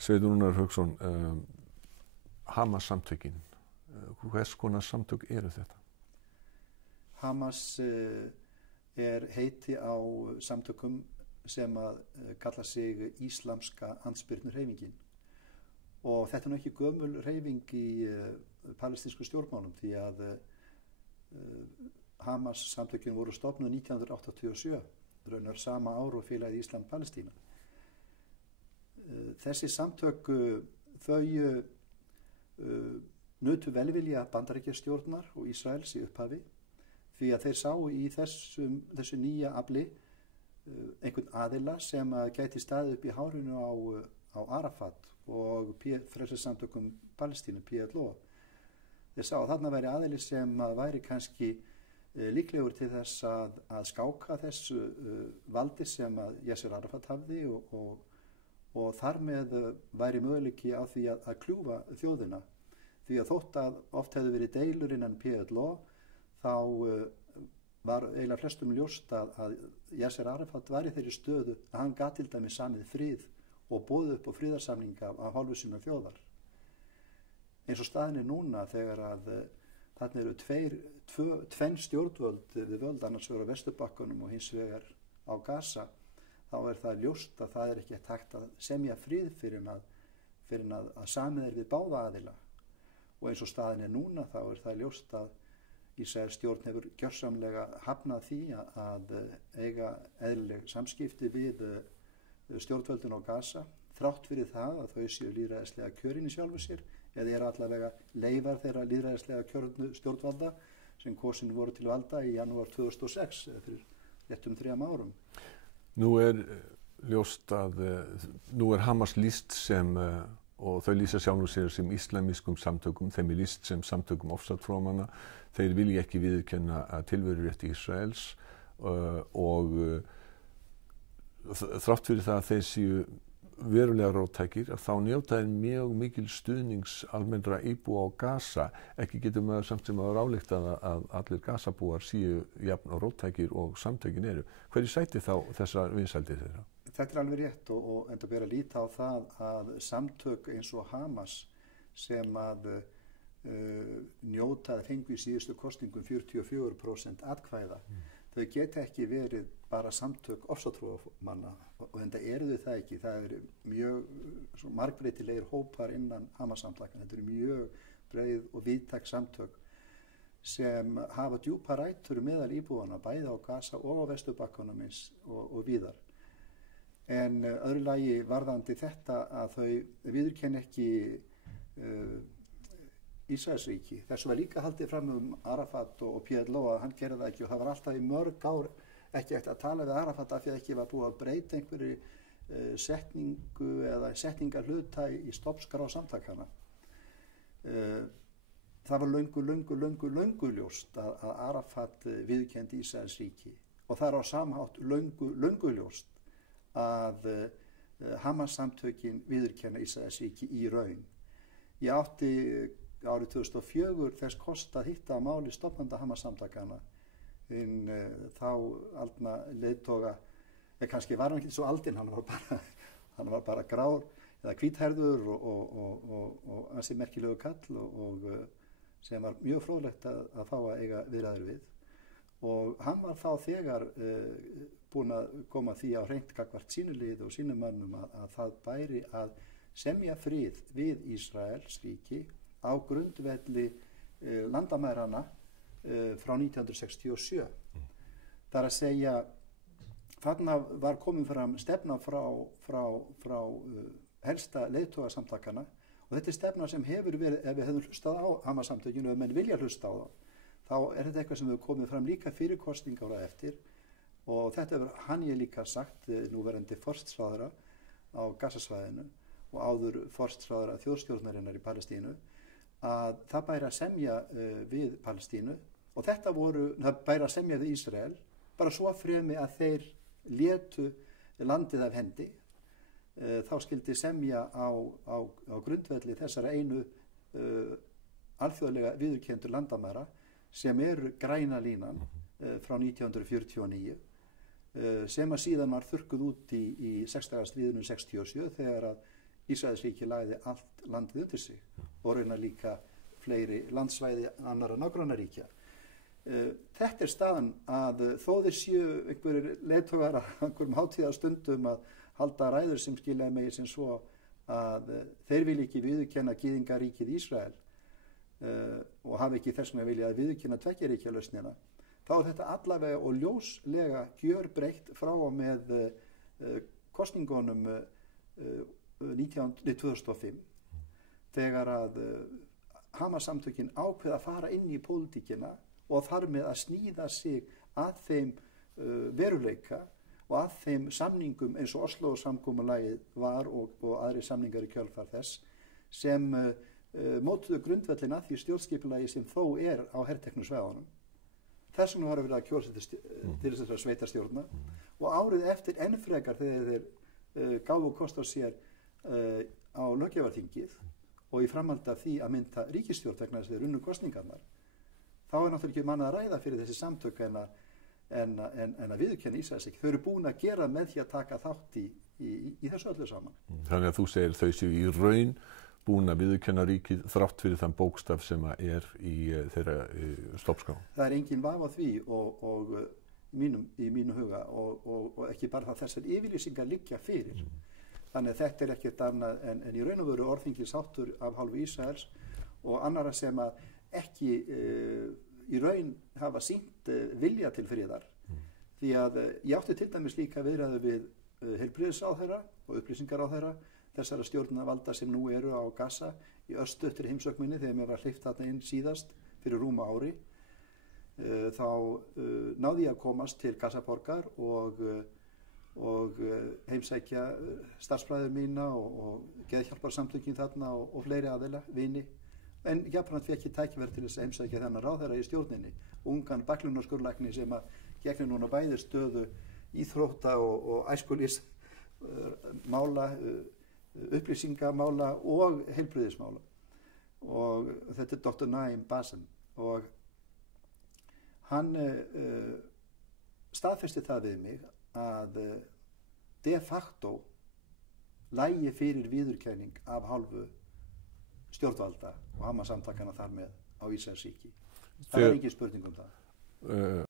Sveinur Rúnar Hauksson, Hamas samtökin, hvers konar samtök eru þetta? Hamas heiti á samtökum sem að kalla sig íslamska andspyrnuhreyfingin, og þetta er nú ekki gömul hreyfing í palestínsku stjórnmálum, því að Hamas samtökin voru stofnuð 1987, raunar sama ár og félagið Ísland-Palestína. Þessi samtök þau nutu velvilja Bandaríkjastjórnar og Ísraels í upphafi, því að þeir sáu í þessu nýja afli einhvern aðila sem gæti staðið upp í hárinu á Arafat og frelsissamtökum Palestínu, PLO. Þeir sáu að þarna væri aðili sem væri kannski líklegur til þess að skáka þessu valdi sem að Yasser Arafat hafði, og þar með væri möguleiki á því að kljúfa þjóðina, því að þótt að oft hefði verið deilur innan PLO, þá var eiginlega flestum ljóst að Yasser Arafat var í þeirri stöðu að hann gat til dæmis samið frið og boðið upp á friðarsamninga af hálfu sinnar þjóðar. Eins og staðin er núna, þegar að þarna eru tvenn stjórnvöld við völd, annars vegar á Vesturbakkanum og hins vegar á Gaza, þá er það ljóst að það er ekki hægt að semja frið fyrir en að samið er við báða aðila. Og eins og staðin er núna, þá er það ljóst að Ísraels stjórn hefur gjörsamlega hafnað því að eiga eðlileg samskipti við stjórnvöldin á Gaza, þrátt fyrir það að þau séu lýðræðislega kjörin í sjálfu sér, eða eru allavega leifar þeirra lýðræðislega kjörnu stjórnvalda sem kosin voru til valda í janúar 2006, fyrir réttum 3 árum. Nú er ljóst að nú er Hamas lýst sem, og þau lýsa sjálfum sér sem íslamískum samtökum, þeim er lýst sem samtökum ofsatfrómanna, þeir vilja ekki viðurkenna tilverurétt Ísraels og þrátt fyrir það að þeir séu verulega róttækir, að þá njóta þeir mjög mikil stuðnings almennra íbúa á Gaza. Ekki getur maður samt sem að ráðlegt að allir Gazabúar séu jafn og róttækir og samtökin eru. Hverju sæti þá þessar vinsældir þeirra? Þetta er alveg rétt, og enda ber að líta á það að samtök eins og Hamas sem að njóta fengu í síðustu kosningum 44% atkvæða, þau geta ekki verið bara samtök ofsatrúarmanna, og enda eru þau það ekki. Það eru mjög margbreytilegir hópar innan Hamas-samtakanna. Þetta eru mjög breið og víðtæk samtök sem hafa djúpa rætur meðal íbúanna, bæði á Gaza og á Vesturbakkanum eins og víðar. En öðru lagi varðandi þetta að þau viðurkenna ekki Ísraelsríki. Þessu var líka haldið fram Arafat og PLO að hann gerði það ekki, og það var alltaf í mörg ár ekki eftir að tala við Arafat af því að ekki var búið að breyta einhverju setningu eða setningarhluta í stofnskrá samtakana. Það var löngu ljóst að Arafat viðurkenndi Ísraelsríki, og það er á samhátt löngu ljóst að Hamas samtökin viðurkenna Ísraelsríki í raun. Ég átti árið 2004 þess kost að hitta að máli stofnanda Hamas samtakana, þá aldna leiðtoga, kannski var hann ekki svo aldinn, hann var bara grár eða hvíthærður og ansi merkilegu kall, og sem var mjög fróðlegt að fá að eiga viðræður við. Og hann var þá þegar búinn að koma því á hreint gagnvart sínu lið og sínum mönnum að það bæri að semja frið við Ísraels ríki á grundvelli landamærana frá 1967. Það er að segja, þarna var komin fram stefna frá helsta leiðtogasamtakana, og þetta er stefna sem hefur verið, ef við hefum hlustað á Hamas-samtökinu, ef menn vilja hlusta á þá er þetta eitthvað sem hefur komið fram líka fyrir kosninga ára eftir, og þetta hefur hann ég líka sagt, núverandi forsætisráðherra á Gazasvæðinu og áður forsætisráðherra þjóðstjórnarinnar í Palestínu, að það bæri að semja við Palestínu, og það bæri að semja við Ísrael, bara svo fremi að þeir létu landið af hendi. Þá skildi semja á grundvelli þessara einu alþjóðlega viðurkenndu landamæra sem eru græna línan frá 1949, sem að síðan var þurrkuð út í 6. stríðinu 67 þegar að Ísraelsríki lagði allt landið undir sig og raunar líka fleiri landsvæði annarra nágrannaríkja. Þetta staðan að þó þeir séu einhverjir leiðtogar að einhverjum hátíðarstundum að halda ræður sem skilja megin sem svo að þeir vilja ekki viðurkenna gyðingaríkið Ísrael og hafa ekki þess vegna vilja að viðurkenna tveggjaríkja lausnina, þá er þetta allavega og ljóslega gjörbreytt frá og með kosningunum 2005 þegar að Hamas-samtökin ákveða að fara inn í pólitíkina og þar með að sníða sig að þeim veruleika og að þeim samningum eins og Oslo-samkomulagið var og aðri samningar í kjölfar þess sem mótuðu grundvöllin að því stjórnskipulagi sem þó er á herteknu svæðunum. Þess vegna var að vera að kjósa til þess að sveitarstjórna og árið eftir enn frekar þegar þeir gáfu kost á sér á löggjafarþingið og í framhaldi af því að mynda ríkisstjórn vegna þess að þeir unnu kosningarnar, þá er náttúrulega ekki mann að ræða fyrir þessi samtök en að viðurkenna Ísraelsríki. Þau eru búin að gera með því að taka þátt í þessu öllu saman. Þannig að þú segir þau séu í raun búin að viðurkenna ríkið þrátt fyrir þann bókstaf sem er í þeirra stofnskrá. Það er engin vafi á því og í mínu huga og ekki bara það þessar yfirlýsingar liggja fyrir. Þannig að þetta er ekkert annað en í raun og veru orðingilsháttur af hálfu Ísraels og annarra sem að ekki í raun hafa sýnt vilja til friðar. Því að ég átti til dæmis líka viðræðu við heilbrigðisráðherra og upplýsingaráðherra þessara stjórnarvalda sem nú eru á Gaza í östuttri heimsókn minni þegar mér var hleypt þarna inn síðast fyrir rúma ári. Þá náði ég að komast til Gazaborgar og heimsækja starfsbræður mína og geðhjálparsamtökin þarna og fleiri aðila, vini. En jafnframt fékk ég tækifæri til þess að heimsækja þennan ráðherra í stjórninni, ungan baklunarskurðlækni sem að gegnir núna bæði stöðu íþrótta og æskulís mála, upplýsingamála og heilbrigðismála. Og þetta er Dr. Naim Bassem og hann staðfesti það við mig að de facto lægi fyrir viðurkenning af hálfu stjórnvalda og Hamas-samtakana þar með á Ísraelsríki. Það er ekki spurning um það.